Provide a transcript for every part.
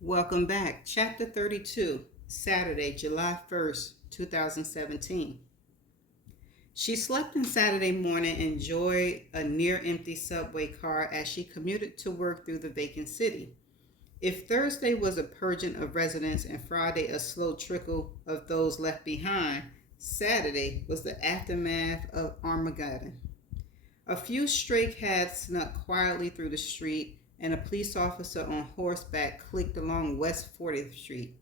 Welcome back. Chapter 32, Saturday, July 1st, 2017. She slept in Saturday morning and enjoyed a near empty subway car as she commuted to work through the vacant city. If Thursday was a purging of residents and Friday a slow trickle of those left behind, Saturday was the aftermath of Armageddon. A few stray cats snuck quietly through the street, and a police officer on horseback clicked along West 40th Street.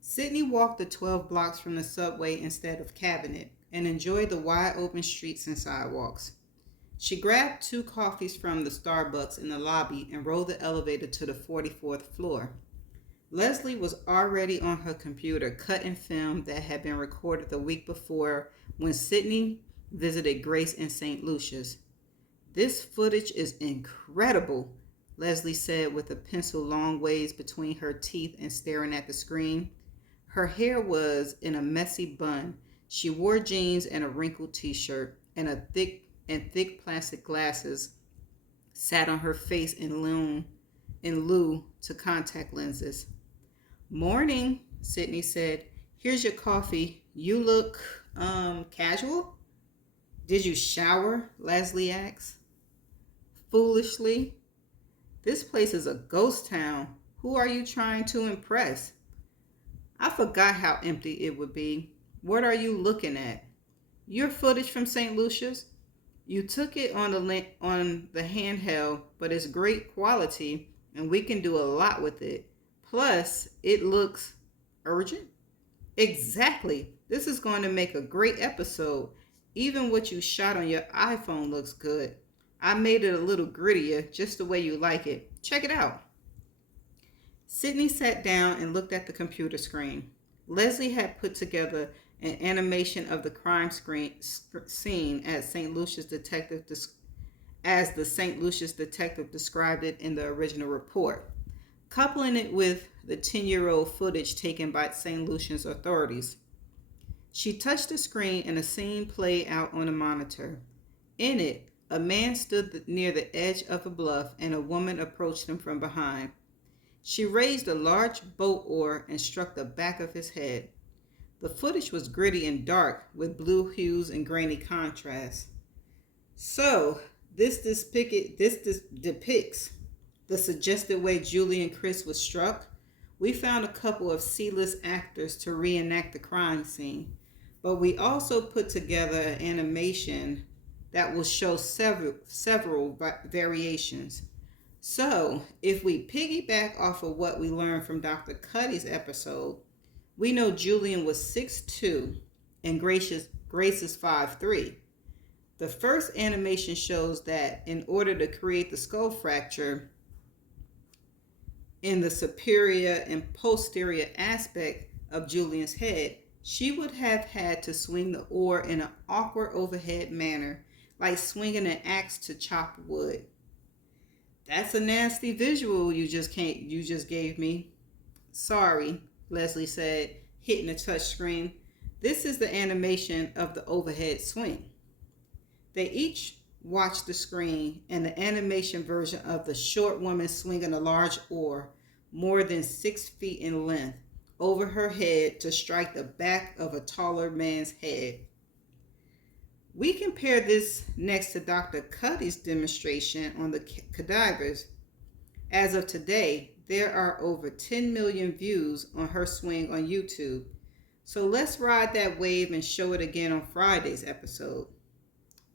Sydney walked the 12 blocks from the subway instead of cabinet and enjoyed the wide open streets and sidewalks. She grabbed two coffees from the Starbucks in the lobby and rode the elevator to the 44th floor. Leslie was already on her computer cutting film that had been recorded the week before when Sydney visited Grace in St. Lucia's. "This footage is incredible," Leslie said with a pencil long ways between her teeth and staring at the screen. Her hair was in a messy bun. She wore jeans and a wrinkled t-shirt, and thick plastic glasses sat on her face in lieu to contact lenses. "Morning," Sydney said. "Here's your coffee. You look casual." "Did you shower?" Leslie asked. Foolishly. "This place is a ghost town. Who are you trying to impress?" "I forgot how empty it would be. What are you looking at?" "Your footage from St. Lucia's. You took it on the handheld, but it's great quality and we can do a lot with it. Plus, it looks urgent." "Exactly. This is going to make a great episode. Even what you shot on your iPhone looks good. I made it a little grittier, just the way you like it. Check it out." Sydney sat down and looked at the computer screen. Leslie had put together an animation of the scene as the St. Lucia's detective described it in the original report, coupling it with the 10-year-old footage taken by St. Lucia's authorities. She touched the screen and a scene played out on a monitor. In it, a man stood near the edge of a bluff and a woman approached him from behind. She raised a large boat oar and struck the back of his head. The footage was gritty and dark with blue hues and grainy contrast. "So, this depicts the suggested way Julie and Chris was struck. We found a couple of C-list actors to reenact the crime scene, but we also put together an animation that will show several variations. So, if we piggyback off of what we learned from Dr. Cuddy's episode, we know Julian was 6'2" and Grace is 5'3". The first animation shows that in order to create the skull fracture in the superior and posterior aspect of Julian's head, she would have had to swing the oar in an awkward overhead manner, like swinging an axe to chop wood." "That's a nasty visual you just gave me." "Sorry," Leslie said, hitting the touch screen. "This is the animation of the overhead swing." They each watched the screen and the animation version of the short woman swinging a large oar, more than 6 feet in length, over her head to strike the back of a taller man's head. We compare this next to Dr. Cuddy's demonstration on the cadavers. As of today, there are over 10 million views on her swing on YouTube. So let's ride that wave and show it again on Friday's episode."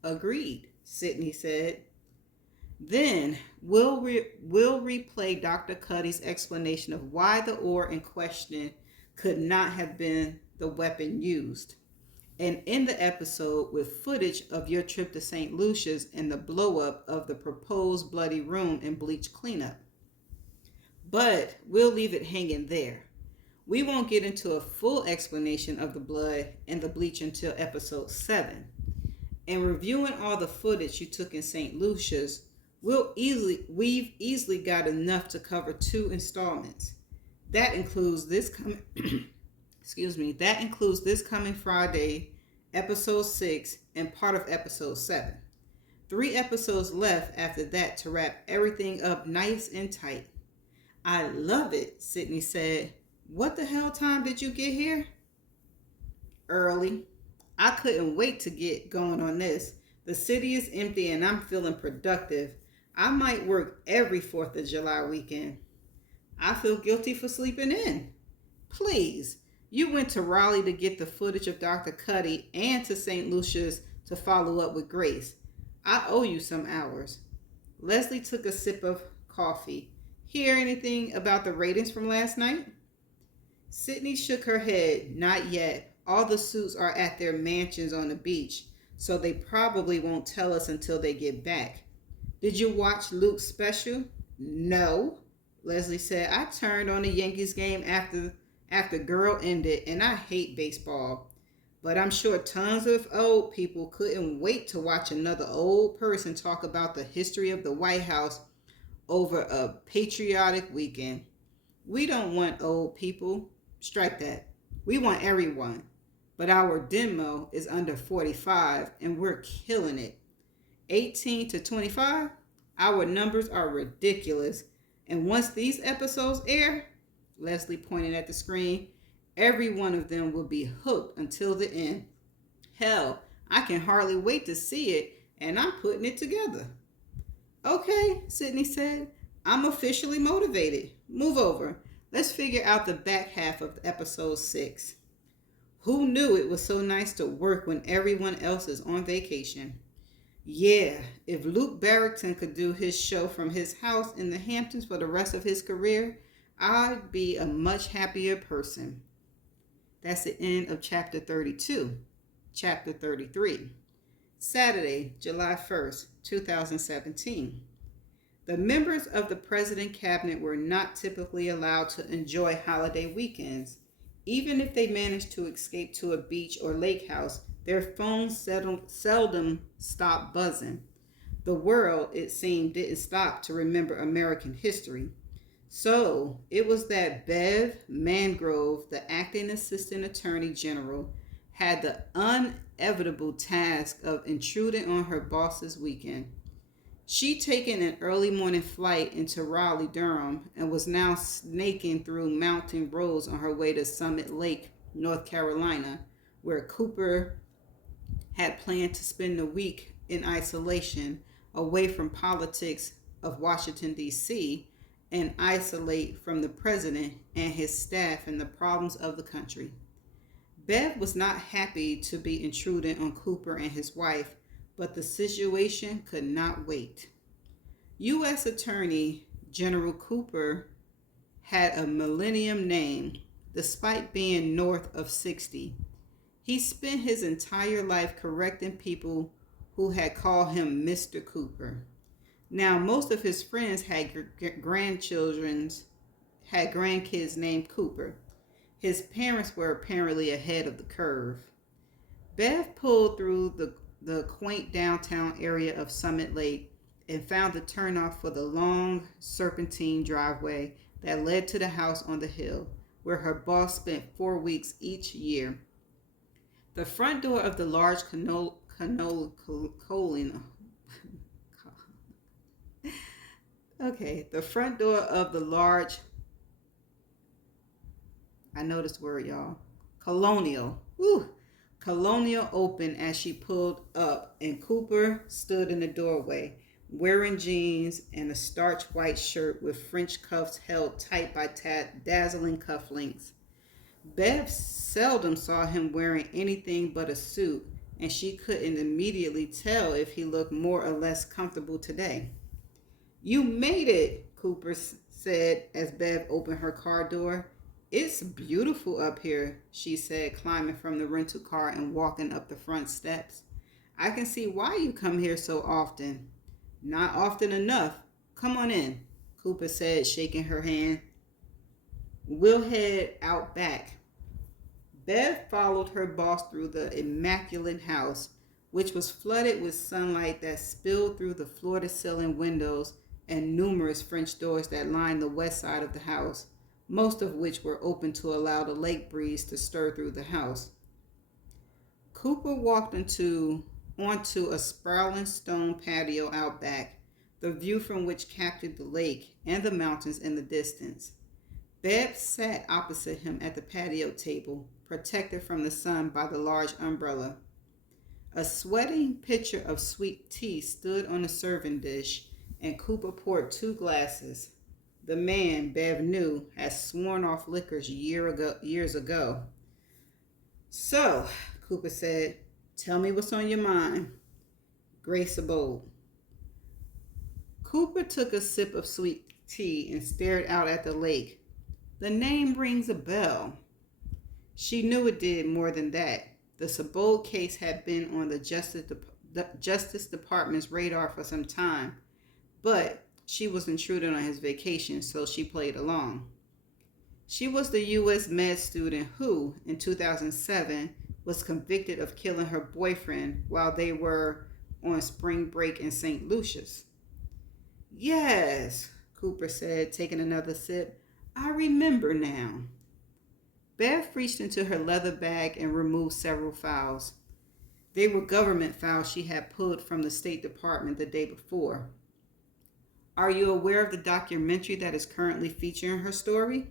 "Agreed," Sydney said. "Then we'll replay Dr. Cuddy's explanation of why the oar in question could not have been the weapon used, and end the episode with footage of your trip to St. Lucia's and the blow-up of the proposed bloody room and bleach cleanup. But we'll leave it hanging there. We won't get into a full explanation of the blood and the bleach until episode 7. And reviewing all the footage you took in St. Lucia's, we've easily got enough to cover 2 installments. That includes this coming that includes this coming Friday, episode 6, and part of episode 7. 3 episodes left after that to wrap everything up nice and tight. I love it, Sydney said. What the hell time did you get here? Early. I couldn't wait to get going on this. The city is empty and I'm feeling productive. I might work every 4th of July weekend. I feel guilty for sleeping in. Please. You went to Raleigh to get the footage of Dr. Cuddy and to St. Lucia's to follow up with Grace. I owe you some hours. Leslie took a sip of coffee. Hear anything about the ratings from last night? Sydney shook her head. Not yet. All the suits are at their mansions on the beach, so they probably won't tell us until they get back. Did you watch Luke's special? No. Leslie said, I turned on the Yankees game after girl ended, and I hate baseball. But I'm sure tons of old people couldn't wait to watch another old person talk about the history of the White House over a patriotic weekend. We don't want old people. Strike that. We want everyone. But our demo is under 45 and we're killing it. 18 to 25, our numbers are ridiculous. And once these episodes air, Leslie pointed at the screen, every one of them will be hooked until the end. Hell, I can hardly wait to see it, and I'm putting it together. Okay, Sydney said. I'm officially motivated. Move over. Let's figure out the back half of episode 6. Who knew it was so nice to work when everyone else is on vacation? Yeah, if Luke Barrington could do his show from his house in the Hamptons for the rest of his career, I'd be a much happier person. That's the end of chapter 32. Chapter 33. Saturday, July 1st, 2017. The members of the President Cabinet were not typically allowed to enjoy holiday weekends. Even if they managed to escape to a beach or lake house, their phones seldom stopped buzzing. The world, it seemed, didn't stop to remember American history. So it was that Bev Mangrove, the acting assistant attorney general, had the inevitable task of intruding on her boss's weekend. She'd taken an early morning flight into Raleigh, Durham, and was now snaking through mountain roads on her way to Summit Lake, North Carolina, where Cooper had planned to spend the week in isolation, away from politics of Washington, D.C., and isolate from the president and his staff and the problems of the country. Bev was not happy to be intruding on Cooper and his wife, but the situation could not wait. U.S. Attorney General Cooper had a millennium name, despite being north of 60. He spent his entire life correcting people who had called him Mr. Cooper. Now, most of his friends had grandkids named Cooper. His parents were apparently ahead of the curve. Bev pulled through the quaint downtown area of Summit Lake and found the turnoff for the long serpentine driveway that led to the house on the hill, where her boss spent 4 weeks each year. The front door of the large the front door of the large, I know this word, y'all, Colonial opened as she pulled up, and Cooper stood in the doorway, wearing jeans and a starched white shirt with French cuffs held tight by dazzling cufflinks. Bev seldom saw him wearing anything but a suit, and she couldn't immediately tell if he looked more or less comfortable today. You made it, Cooper said as Bev opened her car door. It's beautiful up here, she said, climbing from the rental car and walking up the front steps. I can see why you come here so often. Not often enough. Come on in, Cooper said, shaking her hand. We'll head out back. Bev followed her boss through the immaculate house, which was flooded with sunlight that spilled through the floor-to-ceiling windows and numerous French doors that lined the west side of the house, most of which were open to allow the lake breeze to stir through the house. Cooper walked onto a sprawling stone patio out back. the view from which captured the lake and the mountains in the distance. Bev sat opposite him at the patio table, protected from the sun by the large umbrella. A sweating pitcher of sweet tea stood on a serving dish, and Cooper poured 2 glasses. The man, Bev knew, had sworn off liquors years ago. "So," Cooper said, "tell me what's on your mind." Grace Abold. Cooper took a sip of sweet tea and stared out at the lake. "The name rings a bell." She knew it did more than that. The Sabold case had been on the Justice Department's radar for some time, but she was intruding on his vacation, so she played along. She was the U.S. med student who, in 2007, was convicted of killing her boyfriend while they were on spring break in St. Lucia's. "Yes," Cooper said, taking another sip. "I remember now." Beth reached into her leather bag and removed several files. They were government files she had pulled from the State Department the day before. "Are you aware of the documentary that is currently featuring her story?"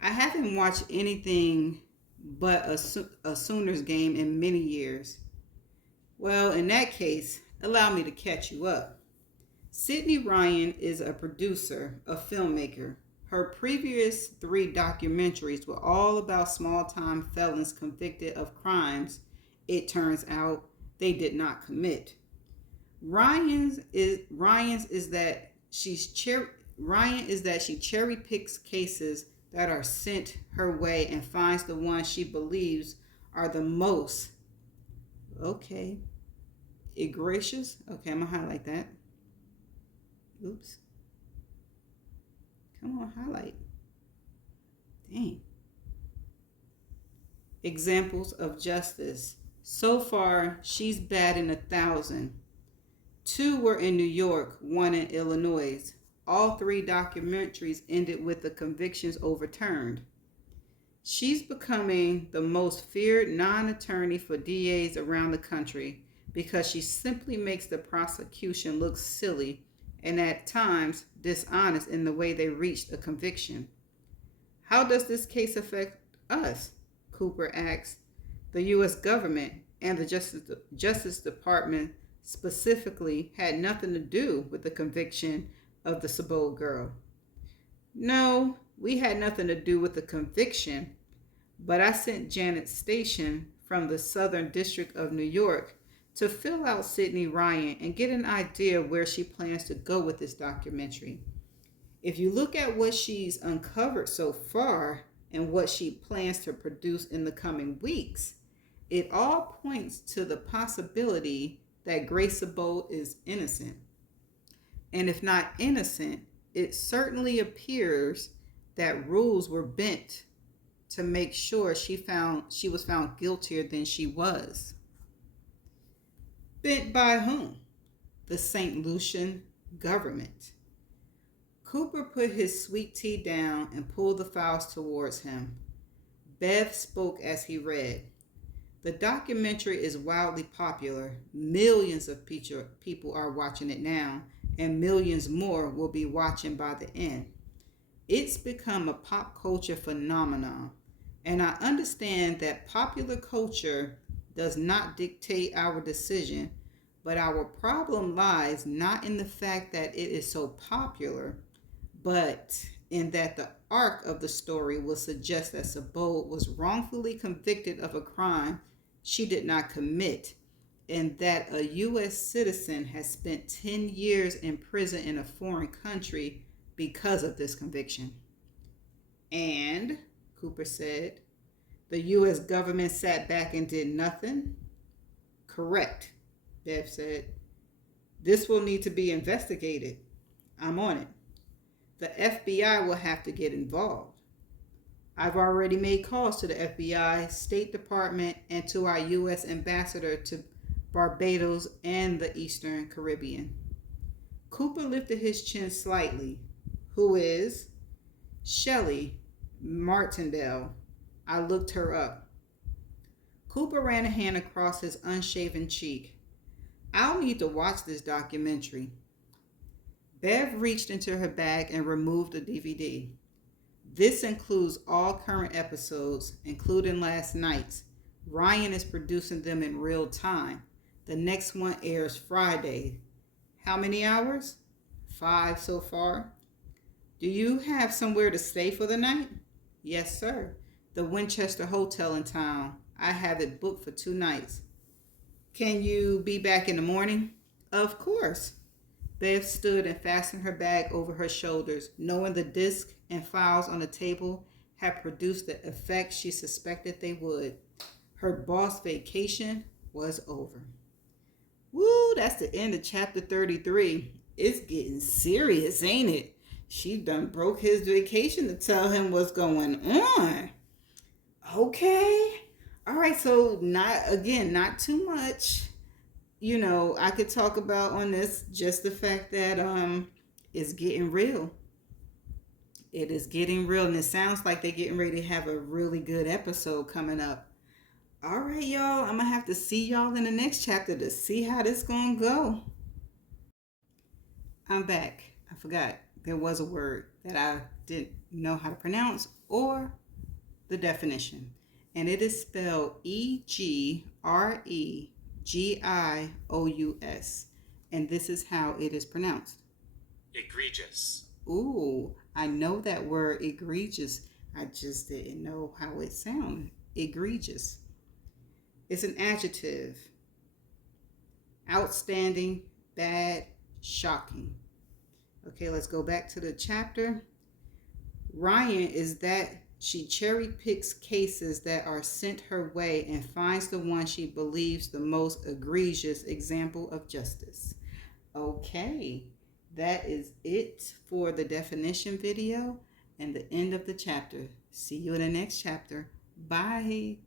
"I haven't watched anything but a Sooners game in many years." "Well, in that case, allow me to catch you up. Sydney Ryan is a producer, a filmmaker. Her previous 3 documentaries were all about small-time felons convicted of crimes it turns out they did not commit. Ryan's is that she cherry picks cases that are sent her way and finds the ones she believes are the most egregious. Okay, I'm gonna highlight that. Oops. Come on, highlight. Dang. Examples of justice. So far, she's batting 1,000. 2 were in New York, 1 in Illinois. All 3 documentaries ended with the convictions overturned. She's becoming the most feared non-attorney for DAs around the country because she simply makes the prosecution look silly and at times dishonest in the way they reached a conviction. "How does this case affect us?" Cooper asked. The U.S. government and the Justice Department specifically had nothing to do with the conviction of the Sabold girl. "No, we had nothing to do with the conviction, but I sent Janet Station from the Southern District of New York to fill out Sydney Ryan and get an idea where she plans to go with this documentary. If you look at what she's uncovered so far and what she plans to produce in the coming weeks, it all points to the possibility that Grace Sabold is innocent. And if not innocent, it certainly appears that rules were bent to make sure she was found guiltier than she was." Bent by whom? The St. Lucian government. Cooper put his sweet tea down and pulled the files towards him. Bev spoke as he read. "The documentary is wildly popular. Millions of people are watching it now, and millions more will be watching by the end. It's become a pop culture phenomenon, and I understand that popular culture does not dictate our decision, but our problem lies not in the fact that it is so popular, but in that the arc of the story will suggest that Sabold was wrongfully convicted of a crime she did not commit, and that a U.S. citizen has spent 10 years in prison in a foreign country because of this conviction." "And," Cooper said, "the U.S. government sat back and did nothing?" "Correct," Bev said. "This will need to be investigated. I'm on it. The FBI will have to get involved. I've already made calls to the FBI, State Department, and to our U.S. ambassador to Barbados and the Eastern Caribbean." Cooper lifted his chin slightly. "Who is?" "Shelley Martindale. I looked her up." Cooper ran a hand across his unshaven cheek. "I'll need to watch this documentary." Bev reached into her bag and removed the DVD. This includes all current episodes, including last night's. Ryan is producing them in real time. The next one airs Friday. How many hours? 5 so far. Do you have somewhere to stay for the night? Yes, sir. The Winchester Hotel in town. I have it booked for 2 nights. Can you be back in the morning? Of course. Bev stood and fastened her bag over her shoulders, knowing the disc and files on the table had produced the effect she suspected they would. Her boss vacation was over. Woo, that's the end of chapter 33. It's getting serious, ain't it? She done broke his vacation to tell him what's going on. Okay. All right, so not too much. I could talk about on this just the fact that it's getting real. It is getting real, and it sounds like they're getting ready to have a really good episode coming up. All right, y'all. I'm gonna have to see y'all in the next chapter to see how this gonna go. I'm back. I forgot there was a word that I didn't know how to pronounce or the definition, and it is spelled Egregious, and this is how it is pronounced. Egregious. Ooh, I know that word egregious. I just didn't know how it sounded. Egregious. It's an adjective. Outstanding, bad, shocking. Okay, let's go back to the chapter. Ryan is that she cherry picks cases that are sent her way and finds the one she believes the most egregious example of justice. Okay, that is it for the definition video and the end of the chapter. See you in the next chapter. Bye.